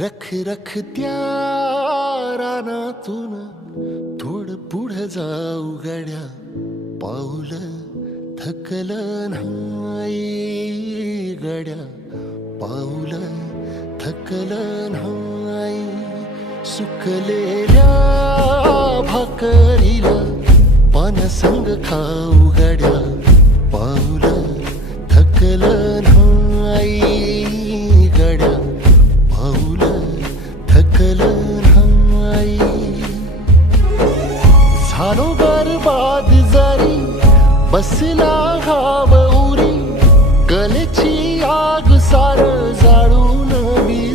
रख रख त्या रानातून थोडं पुढं जाऊ गड्या, पाऊल थकलं नाही गड्या, पाऊल थकलं नाही. सुकलेल्या भाकरीला पानसंग खाऊ गड्या, पाऊल थकलं नाही गड्या, पाऊल थकलं नाही. झालो बरबाद जरी बसला घाव उरी, कलेची आग सार जाळून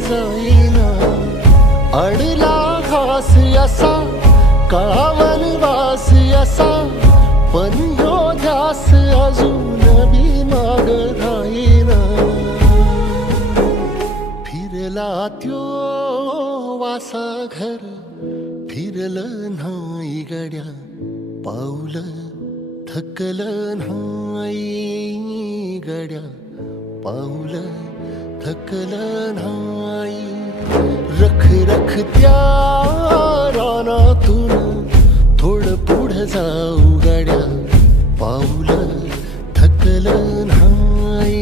जाईना. अडला घास असा काळा वनवास असा, पण ह्यो ध्यास अजून बी माग राहीना. फिरला त्यो वासा घर फिरलं नाही गड्या, पाऊल थकलं नाही गड्या, पाऊल थकलं नाही. रख रख त्या रानातून थोडं पुढं जाऊ गड्या, पाऊल थकलं नाही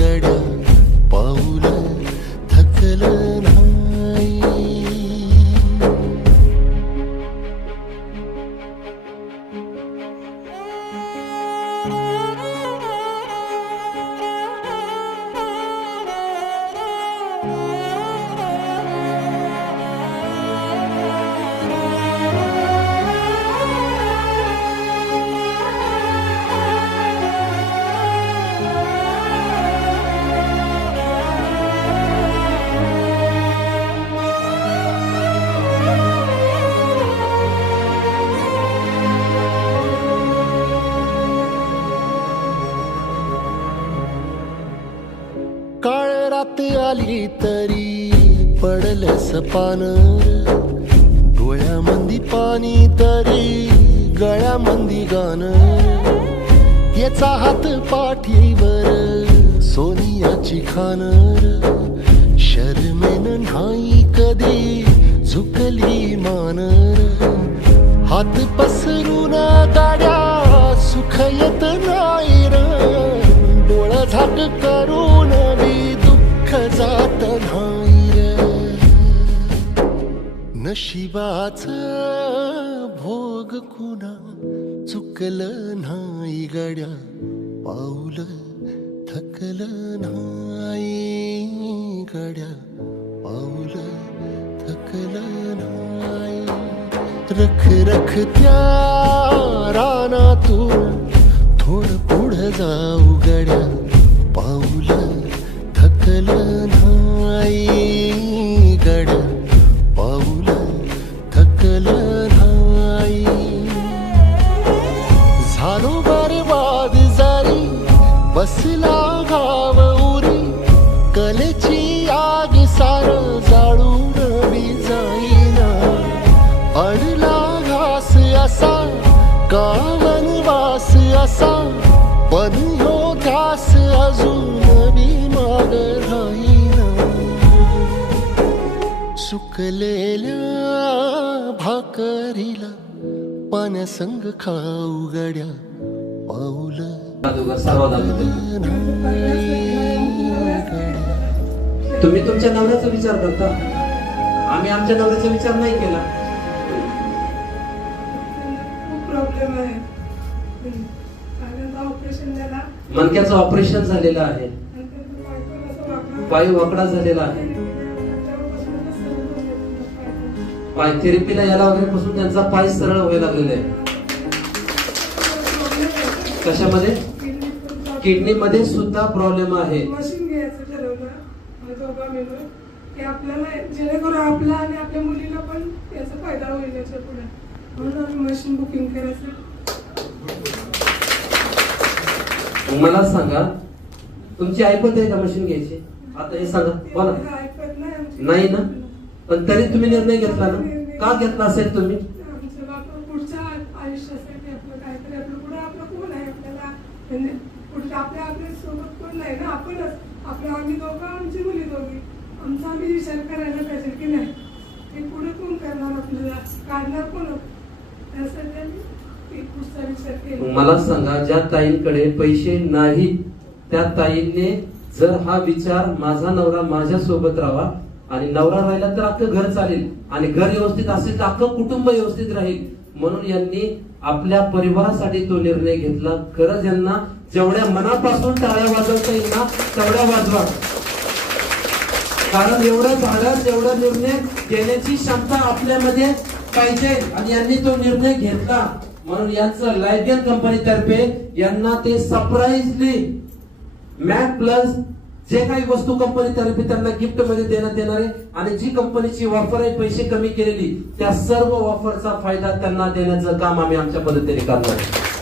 गड्या, पाऊल थकलं नाही. काळ रात आली तरी पडलं सपान, डोळ्यामंदी पाणी तरी गळ्यामंदी गाणं. याचा हात पाठीवर सोनियाची खान, शर्मेन नाही कधी झुकली मान. हात पसरून गाड्या सुख येत नाही र, डोळा झाक करून बी दुःख जात नाही रे. नशिबाच भोग कुणा चुकलं नाही गड्या, पाऊल थकलं नाही गड्या, पाऊल थकलं नाही. रख रख त्या रानातून थोडं पुढं जाऊ गड्या, पाऊल थकलं नाही गड्या, पाऊल थकलं नाही. झालो बरबाद जरी बसला घाव उरी, कलेची आग सार जाळून बी जाईना. अडला घास असा का वनवास असा, पण ह्यो ध्यास अजून बी माग राहीना. सुकलेल्या भाकरीला पाण्यासंग खाऊ गड्या, पाऊल तुम्ही तुमच्या नवऱ्याचा विचार करता, आम्ही आमच्या नवऱ्याचा विचार नाही केला. प्रॉब्लेम आहे, मणक्याचं ऑपरेशन झालेलं आहे, पाय वाकडा झालेला आहे. पाय थेरपीला याला वगैरे पासून त्यांचा पाय सरळ व्हायला लागलेला आहे. कशामध्ये? किडनी मध्ये सुद्धा प्रॉब्लेम आहे. मशीन घ्यायचं ठरवलं दोघा मिळून, की आपल्याला जेणेकरून आपला आणि आपल्या मुलीला पण याचा फायदा होईल याच्या पुढे, म्हणून आम्ही मशीन बुकिंग करायचं. मला सांगा, तुमची ऐपत आहे का मशीन घ्यायची? आता हे सांगा बोला. नाही ना, पण तरी तुम्ही निर्णय घेतला ना? का घेतला असेल तुम्ही? पुढच्या आयुष्यासाठी आपलं काहीतरी, आपलं पुढे आपलं कोण आहे आपल्याला, पुढे आपल्या सोबत कोण नाही ना, आपणच आपल्या. आम्ही दोघं, आमची मुली दोघी, आमचा आम्ही विचार करायला पाहिजे की नाही, हे पुढे कोण करणार, आपल्याला काढणार कोण, त्यासाठी आम्ही पुढचा विचार केला. मला सांगा, ज्या ताईंकडे पैसे नाहीत त्या ताईंने जर हा विचार माझा नवरा माझ्या सोबत राहावा आणि नवरा राहिला तर अख्खं घर चालेल आणि घर व्यवस्थित असेल तर अख्खं कुटुंब व्यवस्थित राहील, म्हणून यांनी आपल्या परिवारासाठी तो निर्णय घेतला. खरंच यांना जेवढ्या मनापासून टाळ्या वाजवता येईल ना तेवढ्या वाजवा, कारण एवढं धाडस, एवढा निर्णय घेण्याची क्षमता आपल्यामध्ये पाहिजे आणि यांनी तो निर्णय घेतला. म्हणून यांचं लायगन कंपनीतर्फे यांना ते सरप्राईजली मॅक प्लस जे काही वस्तू कंपनीतर्फे त्यांना गिफ्ट मध्ये देण्यात येणार आहे आणि जी कंपनीची ऑफर आहे पैसे कमी केलेली, त्या सर्व ऑफरचा फायदा त्यांना देण्याचं काम आम्ही आमच्या पद्धतीने करणार आहे.